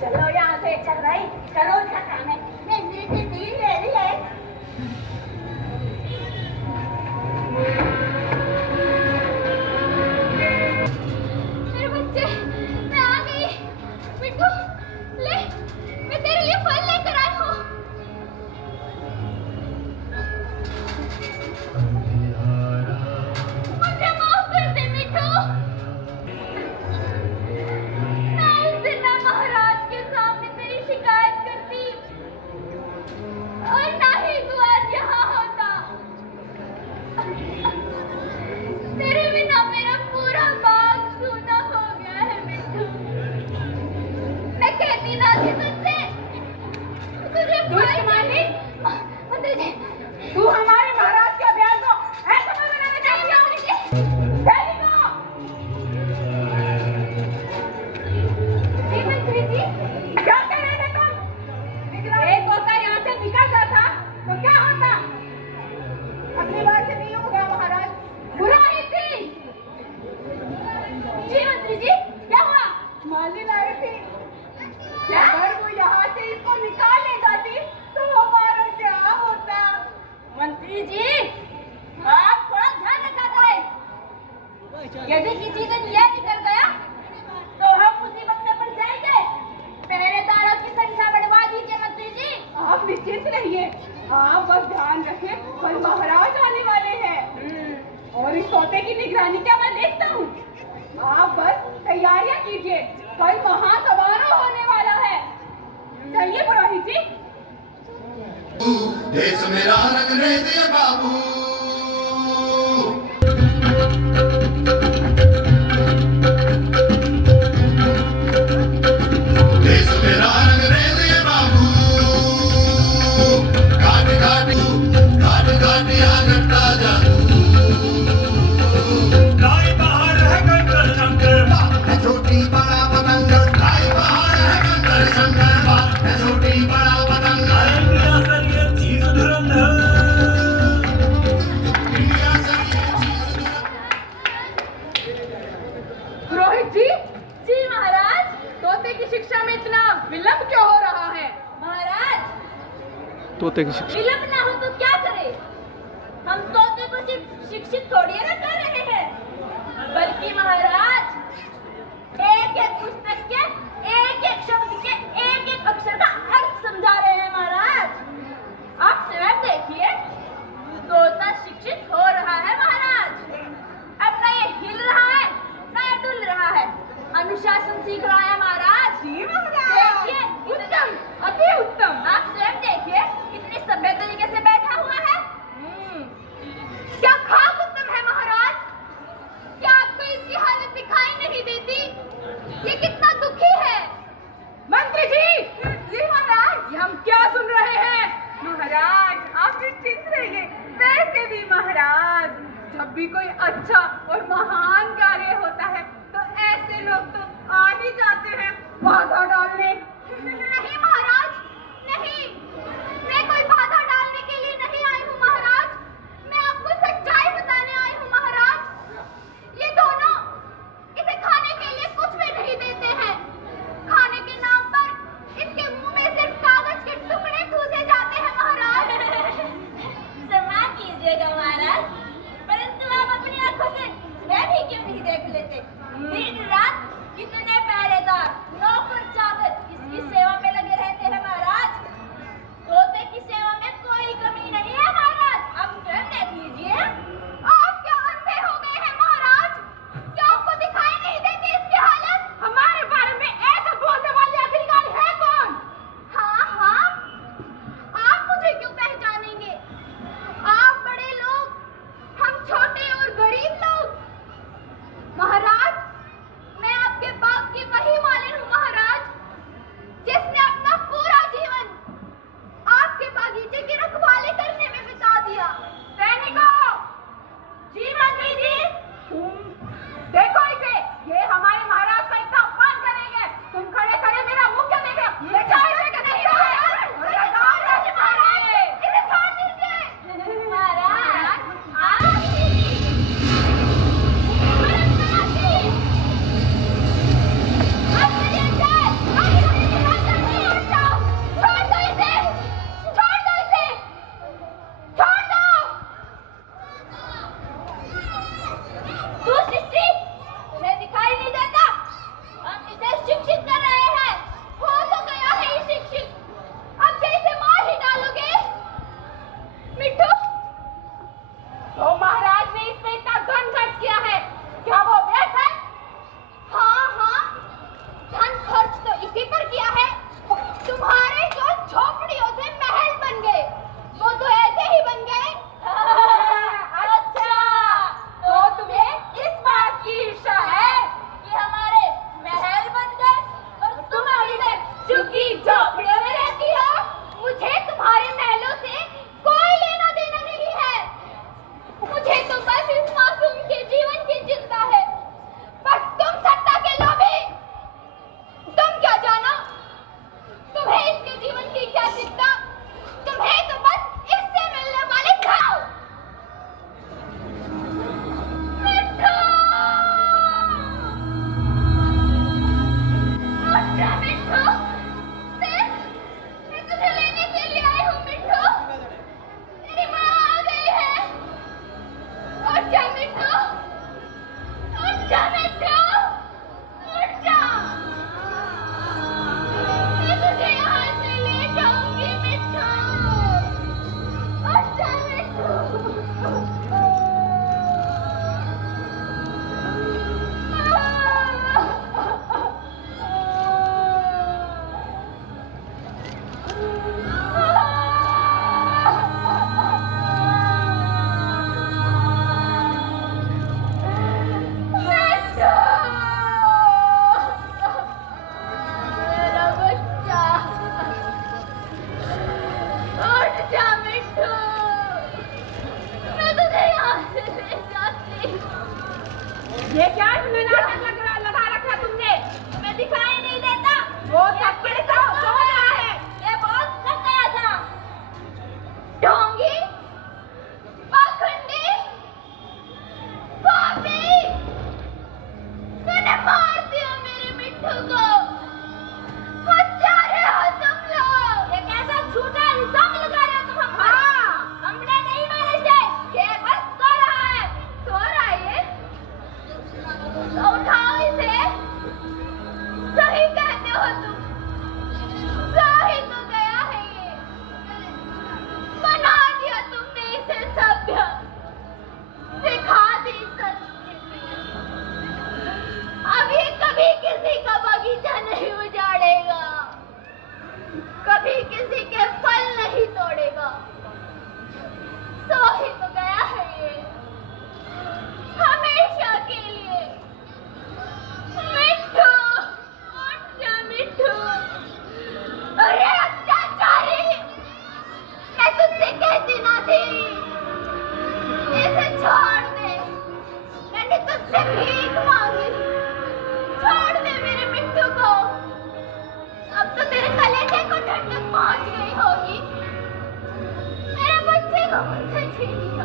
चलो यहाँ से, चल भाई, करो क्या काम है। नहीं नींद ले रही है। मेरे बच्चे, मैं आ गई। बिट्टू, ले, मैं तेरे लिए फल लेकर आई हूँ। मुझे माफ कर दे बिट्टू। मैं उस दिन ना महाराज के सामने तेरी शिकायत करती और ना ही तू आज यहाँ होता। तेरे बिना मेरा पूरा बाग सूना हो गया है बिट्टू। मैं कहती ना थी तुझसे, तुझे तू हमारे महाराज के अभियान को ऐसा बनाना चाहती हो? जी मंत्री जी, क्या कह रहे थे तुम? एक होता यहाँ से निकल जाता तो क्या होता? अगली बार से नहीं होगा महाराज। बुराई थी। जी मंत्री जी, क्या हुआ? मालिन आई थी। अगर वो यहाँ से इसको निकाल ले जाती तो हमारा क्या होता? मंत्री जी, आप थोड़ा ध्यान रखा करें। यदि किसी दिन यह निकल गया तो हम मुसीबत में पड़ जाएंगे। पहरेदारों की संख्या बढ़वा दीजिए मंत्री जी। आप निश्चिंत रहिए, आप बस ध्यान रखें, कल महाराज आने वाले हैं और इस तोते की निगरानी क्या मैं देखता हूँ। आप बस तैयारियां कीजिए, कल महासमारोह होने वाला है। चलिए पुरोहित जी। देश मेरा रंग रेजिए बाबू, देश मेरा रंग रेजिए बाबू, घाट घाट घाटा जादू, लाई बाहर है कंकर शंकर, है छोटी बड़ा पतंग, लाई बाहर है कंकर शंकर, है छोटी बड़ा पतंग, इंडिया सर ये चीज धुरंधर। इंडिया से ये चीज पुरोहित जी, जी महाराज। तोते की शिक्षा में इतना विलंब क्यों हो रहा है? महाराज, तोते की शिक्षा विलंब ना हो तो क्या करे? हम तोते को सिर्फ शिक्षित थोड़ी ना कर रहे हैं, बल्कि महाराज एक एक पुस्तक के एक एक शब्द के एक एक अक्षर का अर्थ समझा रहे हैं महाराज। आप स्वयं देखिए, तोता शिक्षित हो रहा है महाराज। अब ना ये हिल रहा है ना ये डुल रहा है, अनुशासन सीख रहा है महाराज। जी महाराज, देखिए, उत्तम, अति उत्तम। आप स्वयं देखिए, कितने सभ्य तरीके से बैठा हुआ है। क्या खास उत्तम है महाराज? क्या आपको इसकी हालत दिखाई नहीं देती? ये कितना दुखी है। मंत्री जी, जी महाराज, ये हम क्या सुन रहे हैं? महाराज, आप निश्चिंत रहिए। वैसे भी महाराज, जब भी कोई अच्छा और महान कार्य होता है तो ऐसे लोग तो आ ही जाते हैं बाधा डालने। नहीं महाराज, नहीं, मैं कोई बाधा डालने के लिए नहीं आई हूँ महाराज। मैं आपको सच्चाई बताने आई हूँ महाराज। ये दोनों इसे खाने के लिए कुछ भी नहीं देते हैं। खाने के नाम पर इसके मुंह में सिर्फ कागज के टुकड़े ठूसे जाते हैं महाराज। क्षमा कीजिएगा महाराज, परंतु आप अपनी आंखों से वह भी क्यों नहीं देख लेते? दिन रात कितने पहरेदार, नौकर चाकर इसकी सेवा में लगे रहते मुझे